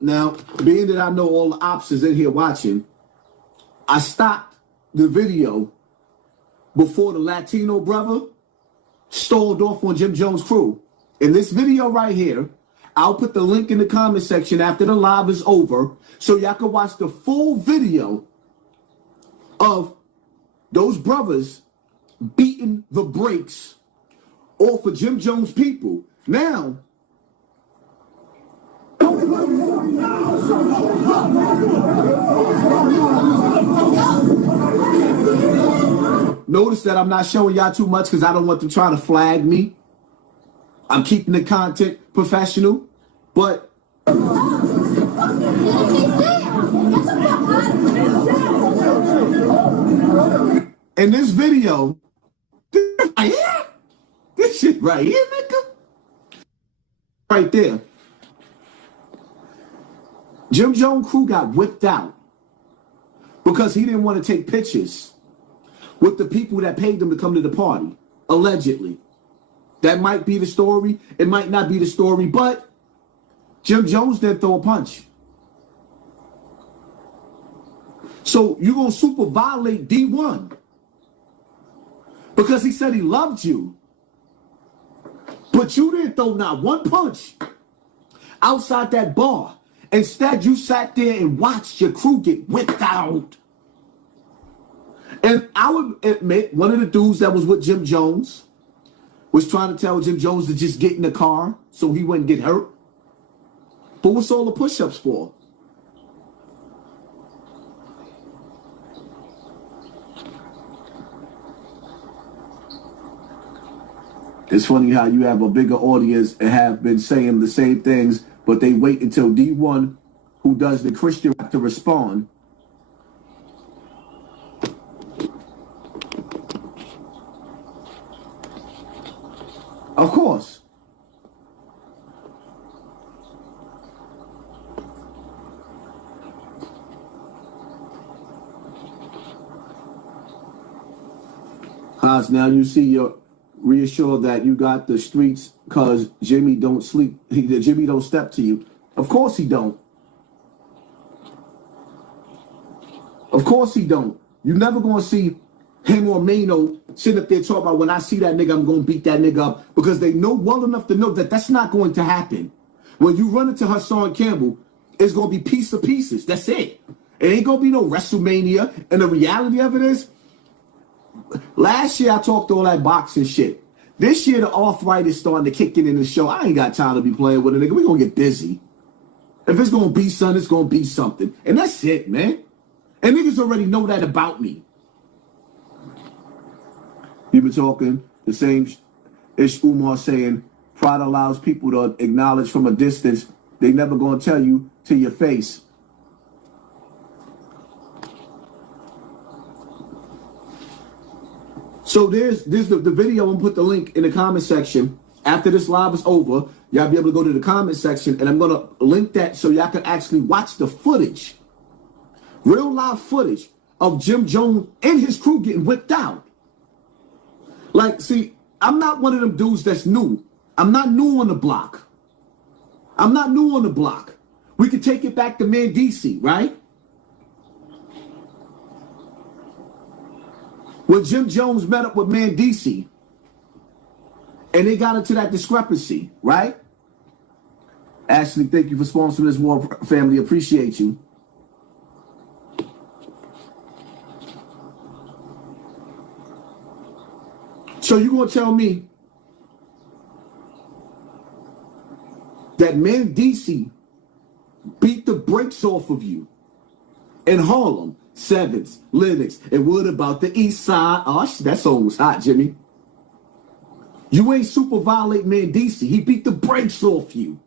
Now, being that I know all the ops is in here watching, I stopped the video before the Latino brother stalled off on Jim Jones' crew. In this video right here, I'll put the link in the comment section after the live is over so y'all can watch the full video of those brothers beating the brakes off of Jim Jones' people. Now, notice that I'm not showing y'all too much because I don't want them trying to flag me. I'm keeping the content professional, but in this video, this shit right here, nigga, right there. Jim Jones' crew got whipped out because he didn't want to take pictures with the people that paid them to come to the party, allegedly. That might be the story. It might not be the story, but Jim Jones didn't throw a punch. So you're going to super violate D1 because he said he loved you, but you didn't throw not one punch outside that bar. Instead, you sat there and watched your crew get whipped out. And I would admit, one of the dudes that was with Jim Jones was trying to tell Jim Jones to just get in the car so he wouldn't get hurt. But what's all the push-ups for? It's funny how you have a bigger audience and have been saying the same things, but they wait until D1, who does the Christian rap, to respond. Of course. Haas, now you see you're reassured that you got the streets because Jimmy don't sleep. Jimmy don't step to you. Of course he don't. Of course he don't. You're never going to see him or Mano sitting up there talking about, when I see that nigga, I'm going to beat that nigga up, because they know well enough to know that that's not going to happen. When you run into Hassan Campbell, it's going to be piece of pieces. That's it. It ain't going to be no WrestleMania. And the reality of it is, last year I talked all that boxing shit. This year the arthritis starting to kick in the show. I ain't got time to be playing with a nigga. We going to get busy. If it's going to be something, it's going to be something. And that's it, man. And niggas already know that about me. You been talking the same ish. Umar saying pride allows people to acknowledge from a distance. They never gonna tell you to your face. So there's the video. I'm gonna put the link in the comment section. After this live is over, y'all be able to go to the comment section, and I'm gonna link that so y'all can actually watch the footage, real live footage of Jim Jones and his crew getting whipped out. Like, see, I'm not one of them dudes that's new. I'm not new on the block. I'm not new on the block. We could take it back to Mandisi, right? When Jim Jones met up with Mandisi and they got into that discrepancy, right? Ashley, thank you for sponsoring this war family. Appreciate you. So you gonna tell me that Mandisi beat the brakes off of you in Harlem, Sevens, Lennox, and what about the East Side? Oh, that song was hot, Jimmy. You ain't super violate Mandisi. He beat the brakes off you.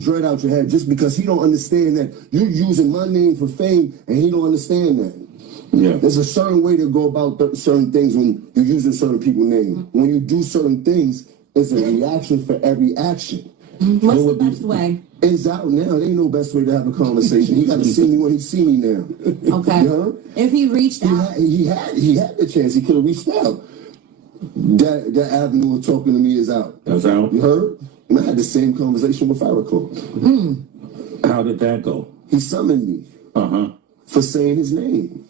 Dread out your head just because he don't understand that you're using my name for fame, and he don't understand that. Yeah. There's a certain way to go about certain things when you're using certain people's names. When you do certain things, it's a reaction for every action. What's the best way? It's out now. There ain't no best way to have a conversation. He got to see me when he see me now. Okay. You heard? If he reached out, He had the chance. He could have reached out. That avenue of talking to me is out. That's out. You heard? And I had the same conversation with Farrakhan. How did that go? He summoned me for saying his name.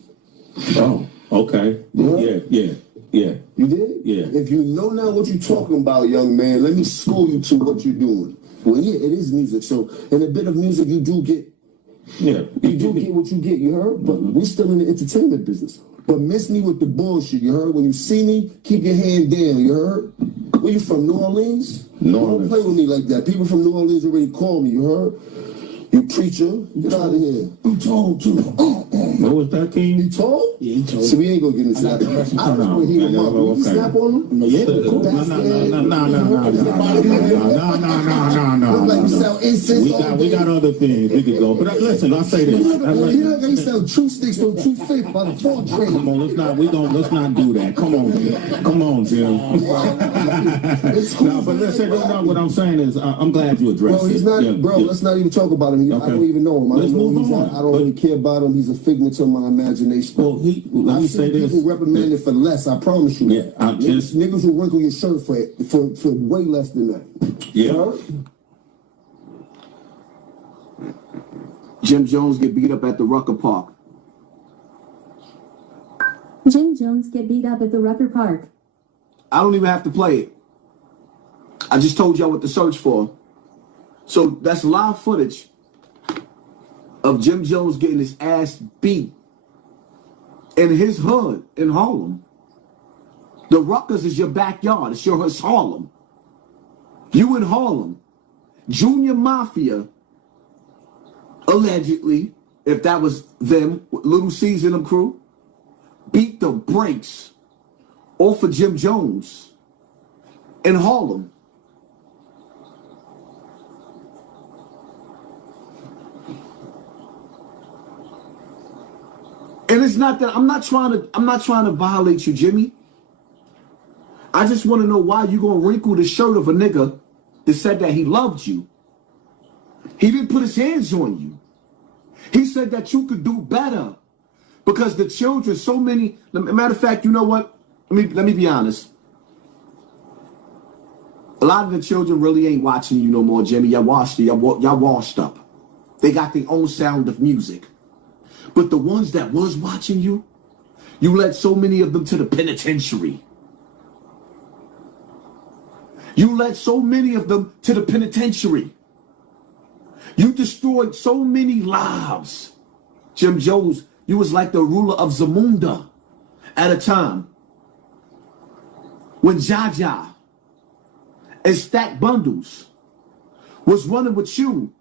Oh, okay. Yeah. Yeah. You did? Yeah. If you know now what you're talking about, young man, let me school you to what you're doing. Well, yeah, it is music. So in a bit of music, you do get you do get what you get, you heard? But we still in the entertainment business. But miss me with the bullshit, you heard? When you see me, keep your hand down, you heard? Where you from, New Orleans? Don't play with me like that. People from New Orleans already called me, you heard? You preacher, get out of here. You told too. What was that, King? You told? Yeah, he told. So we ain't gonna get into that. I don't know when he him up. You snap on him? No, yeah, of course. No. Like you sell incense. We got other things we could go. But listen, I'll say this. You know you sell true sticks on true faith by the fall trade. Come on, let's not do that. Come on, Jim. It's cool. No, but listen, what I'm saying is, I'm glad you addressed Bro, he's it. not, Yeah, bro, yeah. let's not even talk about him. I don't even know him. I Let's don't know move who on. I don't really care about him. He's a figment of my imagination. Well, let me I've say seen this. people reprimanded for less, I promise you. Yeah, I just- Niggas will wrinkle your shirt for way less than that. Yeah. Huh? Jim Jones get beat up at the Rucker Park. Jim Jones get beat up at the Rucker Park. I don't even have to play it. I just told y'all what to search for. So that's live footage of Jim Jones getting his ass beat in his hood in Harlem. The Ruckers is your backyard. It's Harlem. You in Harlem. Junior Mafia, allegedly, if that was them, Little C's and them crew, beat the brakes off of Jim Jones in Harlem. And it's not that I'm not trying to violate you, Jimmy. I just want to know why you gonna wrinkle the shirt of a nigga that said that he loved you. He didn't put his hands on you. He said that you could do better because the children, so many. Matter of fact, you know what? Let me be honest. A lot of the children really ain't watching you no more, Jimmy. Y'all washed up. They got their own sound of music. But the ones that was watching you, you led so many of them to the penitentiary. You led so many of them to the penitentiary. You destroyed so many lives. Jim Jones, you was like the ruler of Zamunda at a time when Jaja and Stack Bundles was running with you.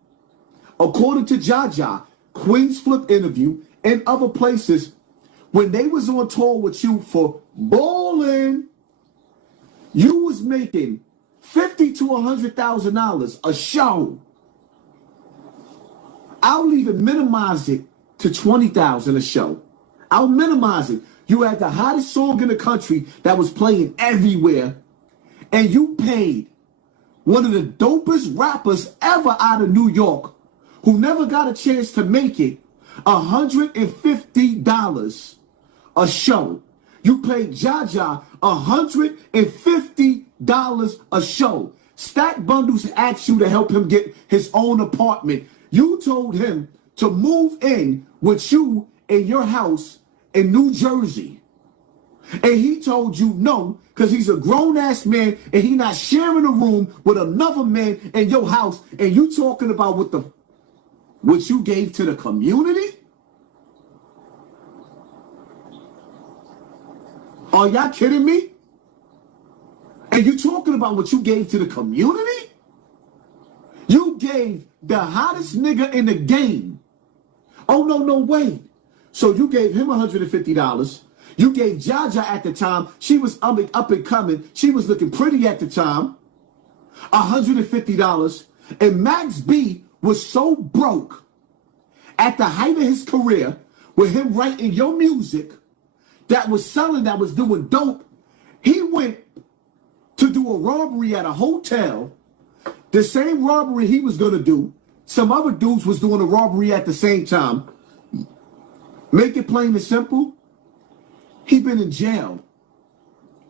According to Jaja, Queen's Flip interview and other places, when they was on tour with you for bowling, you was making $50,000 to $100,000 a show. I'll even minimize it to $20,000 a show. I'll minimize it. You had the hottest song in the country that was playing everywhere, and you paid one of the dopest rappers ever out of New York, who never got a chance to make it, $150 a show. You paid Jaja $150 a show. Stack Bundles asked you to help him get his own apartment. You told him to move in with you in your house in New Jersey. And he told you no, because he's a grown-ass man and he not sharing a room with another man in your house. And you talking about what you gave to the community? Are y'all kidding me? And you talking about what you gave to the community? You gave the hottest nigga in the game. Oh, no, wait. So you gave him $150. You gave Jaja at the time. She was up and coming. She was looking pretty at the time. $150. And Max B was so broke at the height of his career with him writing your music that was selling, that was doing dope. He went to do a robbery at a hotel The same robbery he was gonna do, some other dudes was doing a robbery at the same time. Make it plain and simple, he been in jail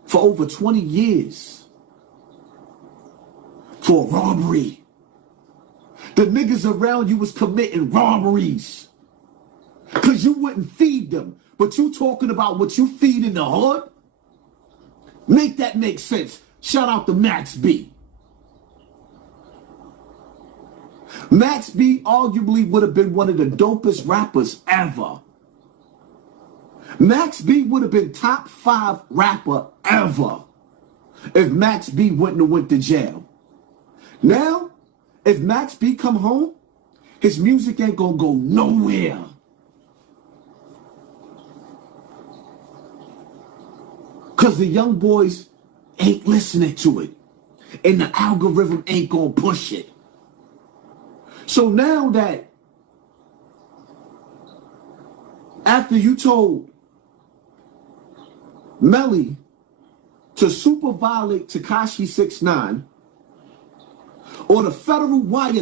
for over 20 years for robbery. The niggas around you was committing robberies because you wouldn't feed them. But you talking about what you feed in the hood? Make that make sense. Shout out to Max B. Max B arguably would have been one of the dopest rappers ever. Max B would have been top 5 rapper ever if Max B wouldn't have went to jail. Now, if Max B come home, his music ain't gonna go nowhere. Because the young boys ain't listening to it. And the algorithm ain't gonna push it. So now that after you told Melly to super violate Tekashi 6ix9ine or the federal wire